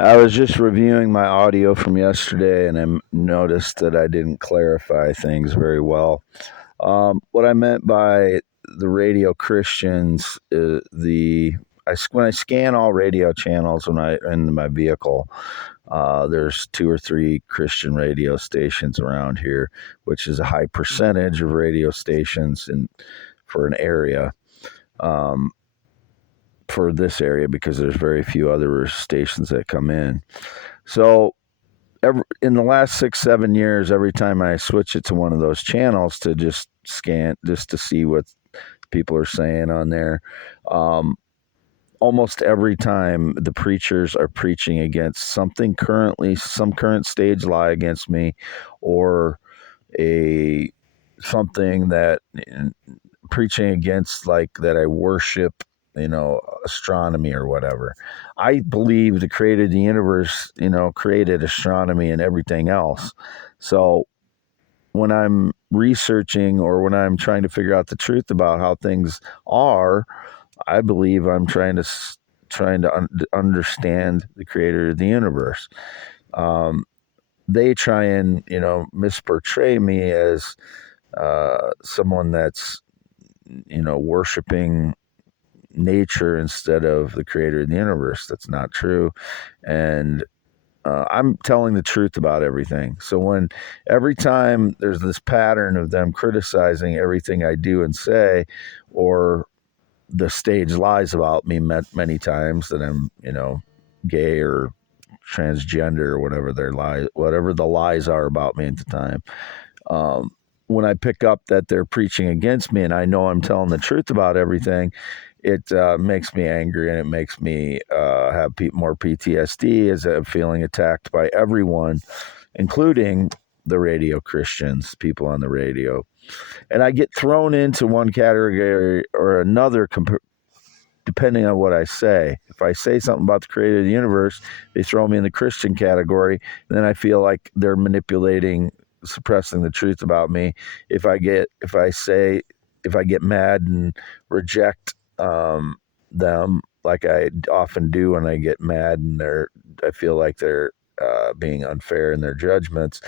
I was just reviewing my audio from yesterday and noticed that I didn't clarify things very well. What I meant by the radio Christians, when I scan all radio channels when I in my vehicle, there's two or three Christian radio stations around here, which is a high percentage of radio stations for an area. Um, for this area because there's very few other stations that come in. So in the last 6-7 years, every time I switch it to one of those channels to just scan, just to see what people are saying on there, um, almost every time the preachers are preaching against some current stage lie against me, or a something that preaching against, like that I worship, astronomy or whatever. I believe the creator of the universe, created astronomy and everything else. So when I'm researching or when I'm trying to figure out the truth about how things are, I believe I'm trying to understand the creator of the universe. They try and misportray me as someone that's worshiping nature instead of the creator of the universe. That's not true. And I'm telling the truth about everything. So every time there's this pattern of them criticizing everything I do and say, or the stage lies about me many times that I'm, gay or transgender or whatever the lies are about me at the time. When I pick up that they're preaching against me and I know I'm telling the truth about everything, it makes me angry, and it makes me have more PTSD as I'm feeling attacked by everyone, including the radio Christians, people on the radio. And I get thrown into one category or another depending on what I say. If I say something about the creator of the universe, they throw me in the Christian category, and then I feel like they're suppressing the truth about me. If I get mad and reject them, like I often do when I get mad and I feel like they're being unfair in their judgments,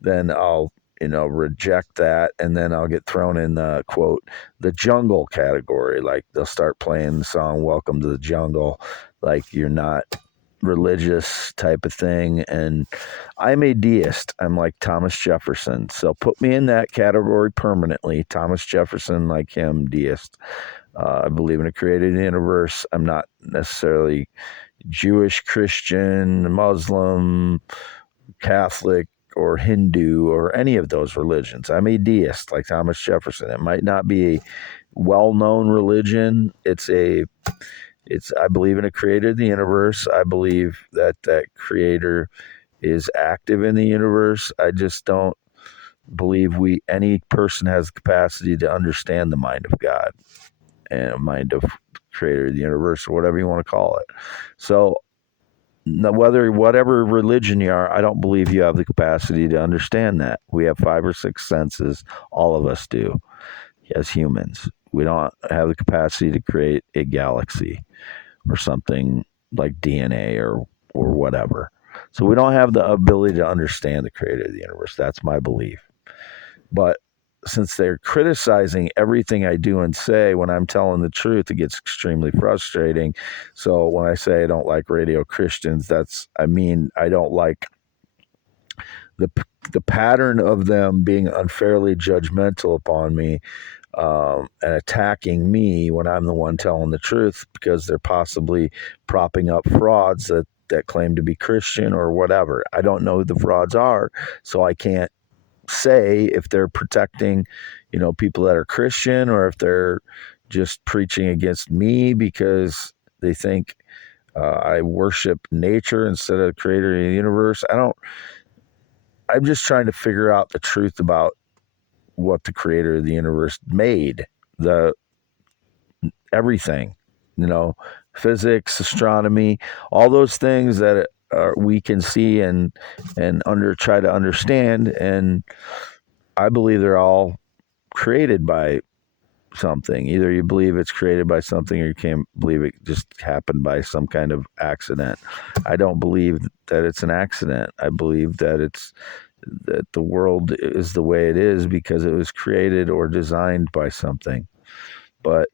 then I'll reject that, and then I'll get thrown in the quote the jungle category. Like they'll start playing the song "Welcome to the Jungle," like you're not religious type of thing. And I'm a deist. I'm like Thomas Jefferson. So put me in that category permanently. Thomas Jefferson, like him, deist. I believe in a created universe. I'm not necessarily Jewish, Christian, Muslim, Catholic, or Hindu, or any of those religions. I'm a deist, like Thomas Jefferson. It might not be a well-known religion. I believe in a creator of the universe. I believe that creator is active in the universe. I just don't believe any person has the capacity to understand the mind of God and a mind of creator of the universe, or whatever you want to call it. So whatever religion you are, I don't believe you have the capacity to understand that. We have 5 or 6 senses. All of us do as humans. We don't have the capacity to create a galaxy or something like DNA or whatever. So we don't have the ability to understand the creator of the universe. That's my belief. But since they're criticizing everything I do and say when I'm telling the truth, it gets extremely frustrating. So when I say I don't like radio Christians, I don't like the pattern of them being unfairly judgmental upon me, and attacking me when I'm the one telling the truth, because they're possibly propping up frauds that claim to be Christian or whatever. I don't know who the frauds are, so I can't say if they're protecting, people that are Christian, or if they're just preaching against me because they think I worship nature instead of the creator of the universe. I'm just trying to figure out the truth about what the creator of the universe made. Everything, physics, astronomy, all those things that we can see and try to understand. And I believe they're all created by something. Either you believe it's created by something, or you can't believe it just happened by some kind of accident. I don't believe that it's an accident. I believe that the world is the way it is because it was created or designed by something. But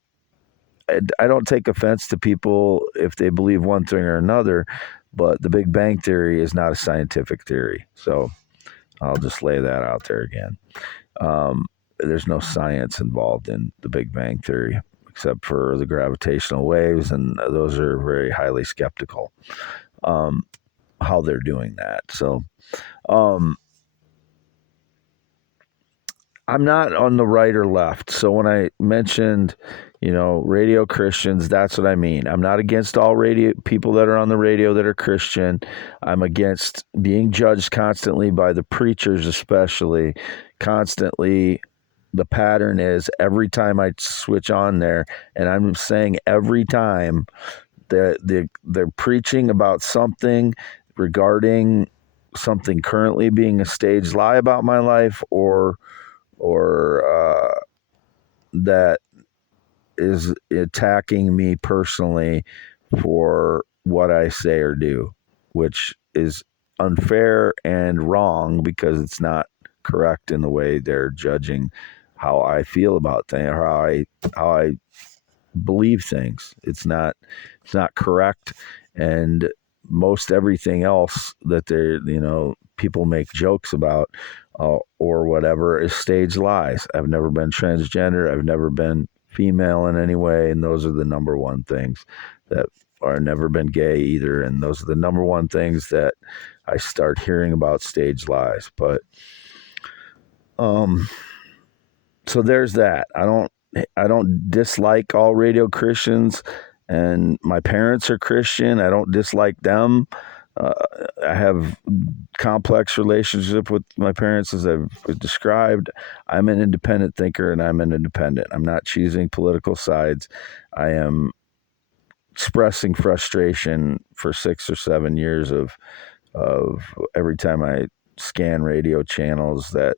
I don't take offense to people if they believe one thing or another, but the Big Bang Theory is not a scientific theory. So I'll just lay that out there again. There's no science involved in the Big Bang Theory except for the gravitational waves, and those are very highly skeptical how they're doing that. So I'm not on the right or left. So when I mentioned, radio Christians, that's what I mean. I'm not against all radio people that are on the radio that are Christian. I'm against being judged constantly by the preachers, especially constantly. The pattern is every time I switch on there, and I'm saying every time they're preaching about something regarding something currently being a staged lie about my life, or that is attacking me personally for what I say or do, which is unfair and wrong because it's not correct in the way they're judging how I feel about things or how I believe things. It's not correct, and most everything else that people make jokes about or whatever is staged lies. I've never been transgender. I've never been female in any way, and those are the number one things that are never been gay either, and those are the number one things that I start hearing about staged lies. But so there's that. I don't dislike all radio Christians, and my parents are Christian. I don't dislike them. I have complex relationship with my parents, as I've described. I'm an independent thinker, and I'm an independent. I'm not choosing political sides. I am expressing frustration for 6 or 7 years of every time I scan radio channels that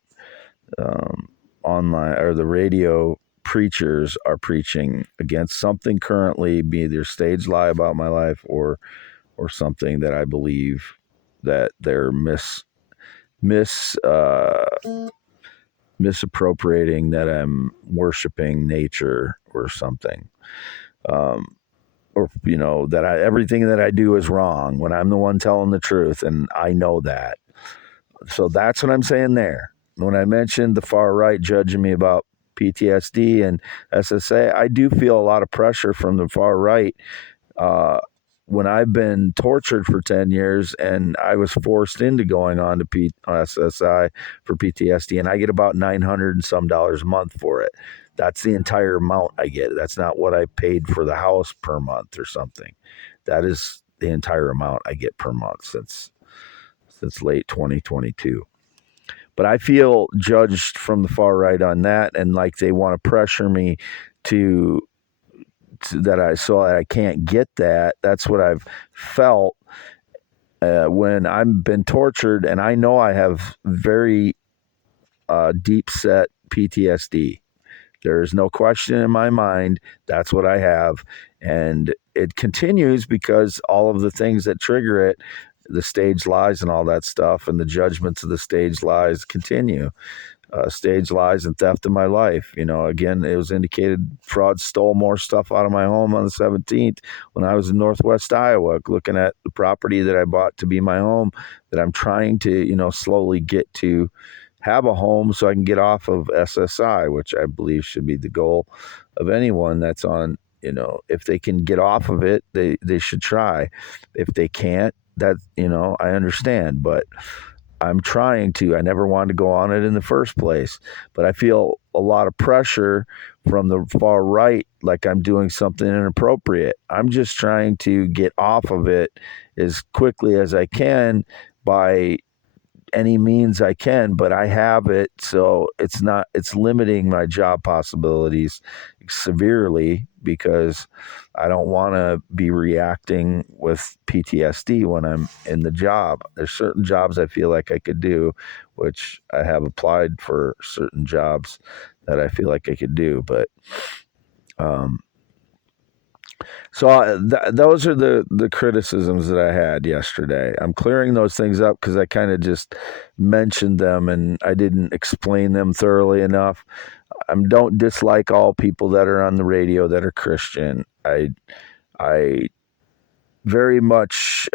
online or the radio preachers are preaching against something currently, be either stage lie about my life or something that I believe that they're misappropriating, that I'm worshiping nature or something. Or that everything that I do is wrong when I'm the one telling the truth, and I know that. So that's what I'm saying there. When I mentioned the far right judging me about PTSD and SSA, I do feel a lot of pressure from the far right when I've been tortured for 10 years and I was forced into going on to SSI for PTSD, and I get about $900 and some a month for it. That's the entire amount I get. That's not what I paid for the house per month or something. That is the entire amount I get per month since late 2022. But I feel judged from the far right on that, and like they want to pressure me to that I can't get that. That's what I've felt when I've been tortured, and I know I have very deep set PTSD. There is no question in my mind that's what I have, and it continues because all of the things that trigger it, the stage lies and all that stuff, and the judgments of the stage lies continue. Stage lies and theft of my life. Again, it was indicated fraud stole more stuff out of my home on the 17th when I was in Northwest Iowa, looking at the property that I bought to be my home, that I'm trying to, slowly get to have a home so I can get off of SSI, which I believe should be the goal of anyone that's on, if they can get off of it, they should try. If they can't, that, I understand, but I'm trying to. I never wanted to go on it in the first place, but I feel a lot of pressure from the far right, like I'm doing something inappropriate. I'm just trying to get off of it as quickly as I can by any means I can, but I have it, so it's limiting my job possibilities severely because I don't want to be reacting with PTSD when I'm in the job. There's certain jobs I feel like I could do, which I have applied for certain jobs that I feel like I could do. But so those are the criticisms that I had yesterday. I'm clearing those things up because I kind of just mentioned them and I didn't explain them thoroughly enough. I don't dislike all people that are on the radio that are Christian. I very much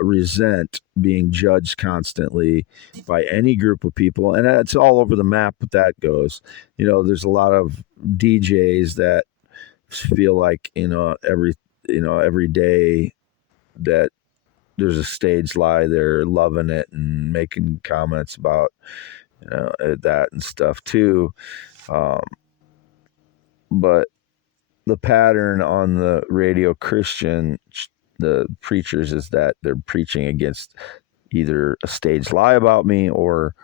resent being judged constantly by any group of people, and it's all over the map. But that goes, there's a lot of DJs that feel like every day that there's a stage lie, they're loving it and making comments about that and stuff too. But the pattern on the radio Christian, the preachers, is that they're preaching against either a stage lie about me or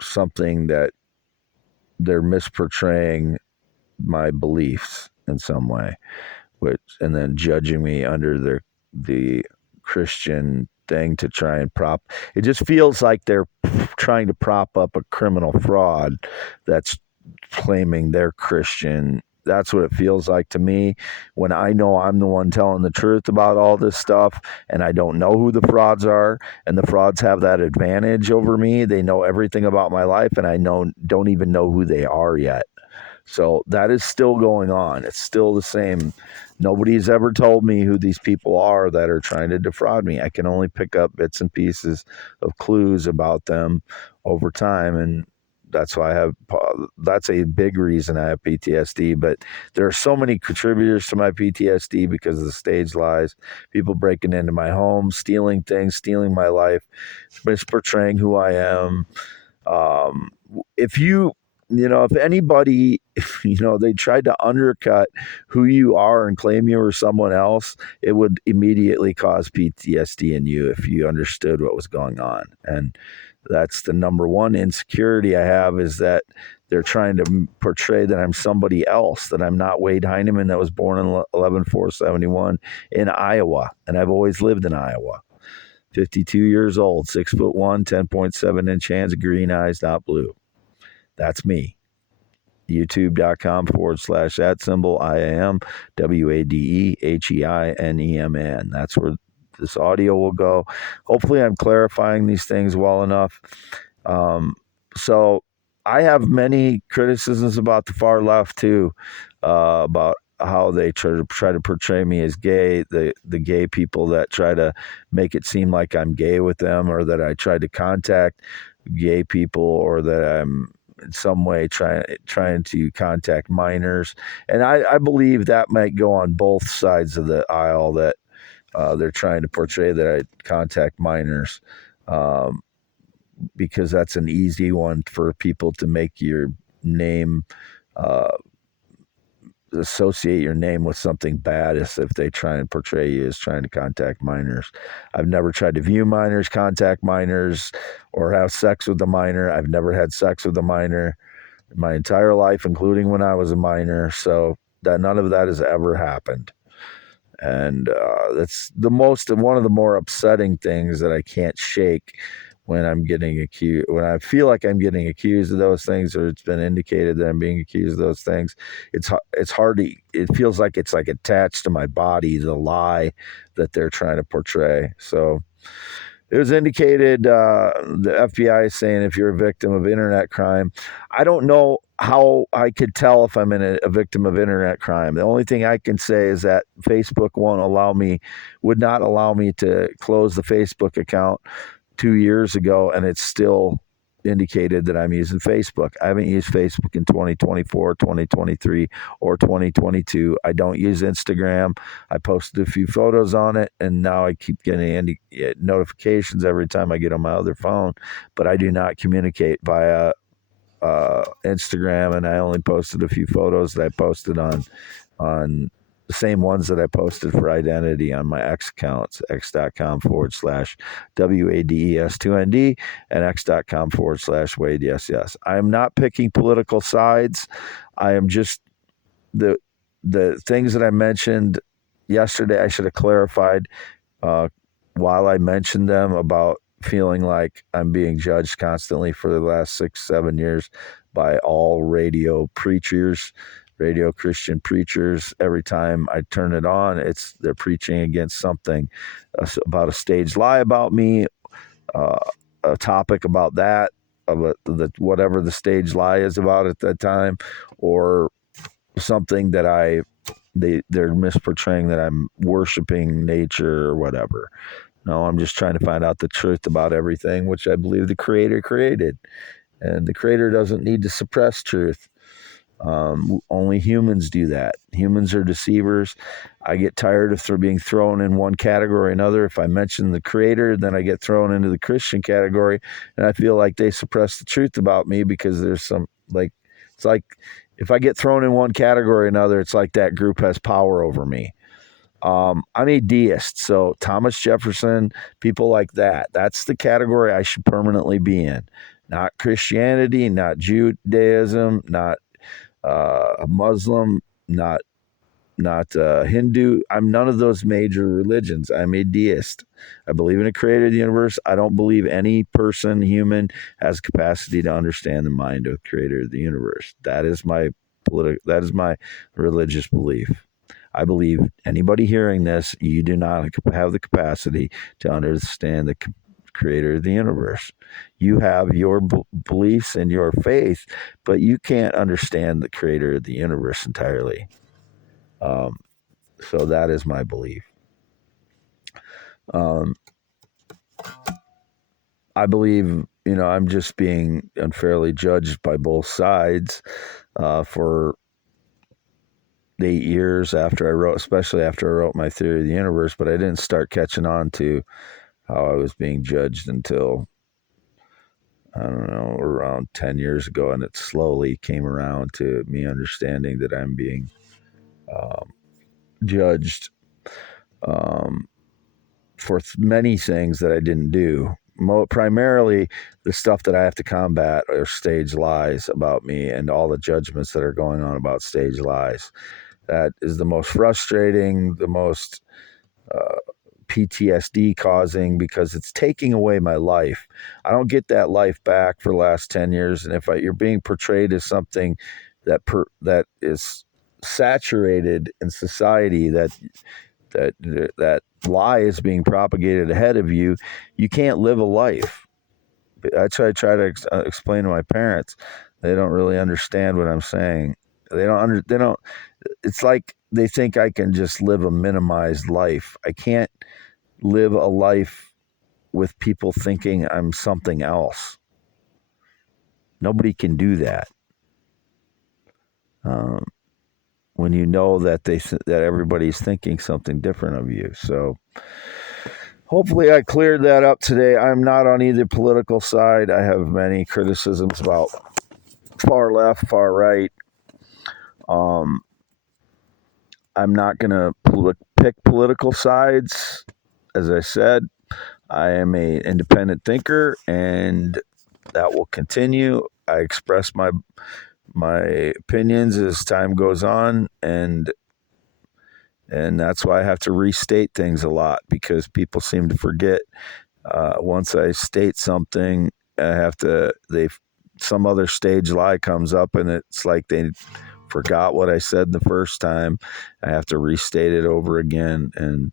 something that they're misportraying my beliefs in some way, and then judging me under the Christian thing to try and prop. It just feels like they're trying to prop up a criminal fraud that's claiming they're Christian. That's what it feels like to me when I know I'm the one telling the truth about all this stuff and I don't know who the frauds are, and the frauds have that advantage over me. They know everything about my life and I don't even know who they are yet. So that is still going on. It's still the same. Nobody's ever told me who these people are that are trying to defraud me. I can only pick up bits and pieces of clues about them over time, and that's why that's a big reason I have PTSD. But there are so many contributors to my PTSD because of the stage lies, people breaking into my home, stealing things, stealing my life, misportraying who I am. If anybody, they tried to undercut who you are and claim you were someone else, it would immediately cause PTSD in you if you understood what was going on. And that's the number one insecurity I have, is that they're trying to portray that I'm somebody else, that I'm not Wade Heineman that was born in 11/4/71 in Iowa. And I've always lived in Iowa. 52 years old, 6'1", 10.7-inch hands, green eyes, not blue. That's me. YouTube.com/@IAM WADEHEINEMAN. That's where this audio will go. Hopefully I'm clarifying these things well enough. So I have many criticisms about the far left too, about how they try to portray me as gay, the gay people that try to make it seem like I'm gay with them, or that I tried to contact gay people, or that I'm in some way trying to contact minors. And I believe that might go on both sides of the aisle, that they're trying to portray that I contact minors, because that's an easy one for people to make your name, associate your name with something bad, as if they try and portray you as trying to contact minors. I've never tried to view minors, contact minors, or have sex with a minor. I've never had sex with a minor in my entire life, including when I was a minor. So that none of that has ever happened. And that's one of the more upsetting things that I can't shake when I'm getting accused, when I feel like I'm getting accused of those things, or it's been indicated that I'm being accused of those things. It's hard to, it feels like it's like attached to my body, the lie that they're trying to portray. So it was indicated, the FBI is saying if you're a victim of internet crime, I don't know how I could tell if I'm a victim of internet crime. The only thing I can say is that Facebook would not allow me to close the Facebook account 2 years ago, and it's still indicated that I'm using Facebook. I haven't used Facebook in 2024, 2023, or 2022. I don't use Instagram. I posted a few photos on it, and now I keep getting notifications every time I get on my other phone, but I do not communicate via Instagram, and I only posted a few photos that I posted on the same ones that I posted for identity on my X accounts, x.com/WADES2ND and x.com/Wade. Yes. I am not picking political sides. I am just the things that I mentioned yesterday. I should have clarified while I mentioned them about feeling like I'm being judged constantly for the last 6, 7 years by all radio preachers, radio Christian preachers. Every time I turn it on, they're preaching against something about a staged lie about me, uh, a topic about that, whatever the stage lie is about at that time, or something that they're misportraying that I'm worshiping nature or whatever. No, I'm just trying to find out the truth about everything, which I believe the Creator created. And the Creator doesn't need to suppress truth. Only humans do that. Humans are deceivers. I get tired of being thrown in one category or another. If I mention the Creator, then I get thrown into the Christian category, and I feel like they suppress the truth about me because there's it's like if I get thrown in one category or another, it's like that group has power over me. I'm a deist, so Thomas Jefferson, people like that. That's the category I should permanently be in. Not Christianity, not Judaism, not a Muslim, not Hindu. I'm none of those major religions. I'm a deist. I believe in a creator of the universe. I don't believe any human, has capacity to understand the mind of the creator of the universe. That is my religious belief. I believe anybody hearing this, you do not have the capacity to understand the creator of the universe. You have your beliefs and your faith, but you can't understand the creator of the universe entirely. So that is my belief. I believe, I'm just being unfairly judged by both sides for 8 years especially after I wrote my theory of the universe, but I didn't start catching on to how I was being judged until, I don't know, around 10 years ago, and it slowly came around to me understanding that I'm being judged for many things that I didn't do. Primarily, the stuff that I have to combat are stage lies about me and all the judgments that are going on about stage lies. That is the most frustrating, the most PTSD causing, because it's taking away my life. I don't get that life back for the last 10 years. And if you're being portrayed as something that is saturated in society, that lie is being propagated ahead of you, you can't live a life. That's what I try to explain to my parents. They don't really understand what I'm saying. They don't. It's like they think I can just live a minimized life. I can't live a life with people thinking I'm something else. Nobody can do that. When you know that that everybody's thinking something different of you. So hopefully I cleared that up today. I'm not on either political side. I have many criticisms about far left, far right. I'm not going to pick political sides. As I said, I am an independent thinker, and that will continue. I express my opinions as time goes on, and that's why I have to restate things a lot, because people seem to forget. Once I state something, some other stage lie comes up, and it's like they forgot what I said the first time. I have to restate it over again. And,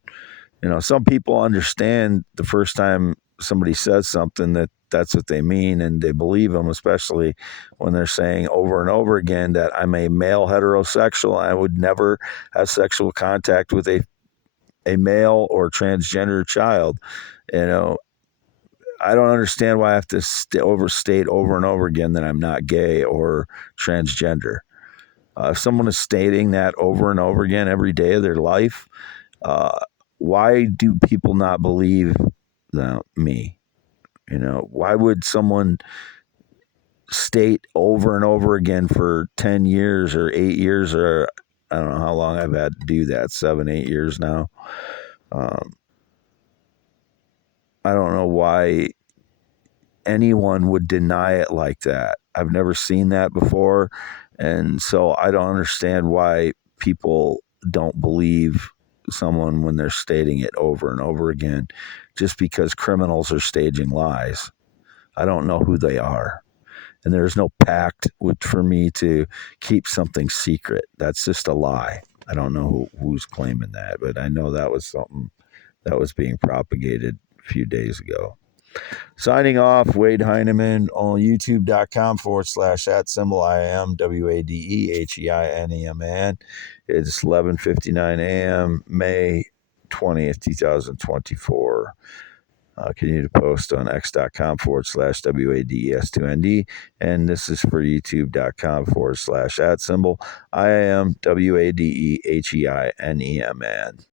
some people understand the first time somebody says something that's what they mean, and they believe them, especially when they're saying over and over again that I'm a male heterosexual. I would never have sexual contact with a male or transgender child. I don't understand why I have to overstate over and over again that I'm not gay or transgender. If someone is stating that over and over again every day of their life, why do people not believe me? Why would someone state over and over again for 10 years or 8 years, or I don't know how long I've had to do that, 7, 8 years now. I don't know why anyone would deny it like that. I've never seen that before. And so I don't understand why people don't believe someone when they're stating it over and over again, just because criminals are staging lies. I don't know who they are. And there's no pact for me to keep something secret. That's just a lie. I don't know who's claiming that, but I know that was something that was being propagated a few days ago. Signing off, Wade Heineman on youtube.com/@symbol IAM WADEHEINEMAN. It's 11:59 a.m. May 20th, 2024. Continue to post on x.com/WADES2ND. And this is for youtube.com/@symbol IAM WADEHEINEMAN.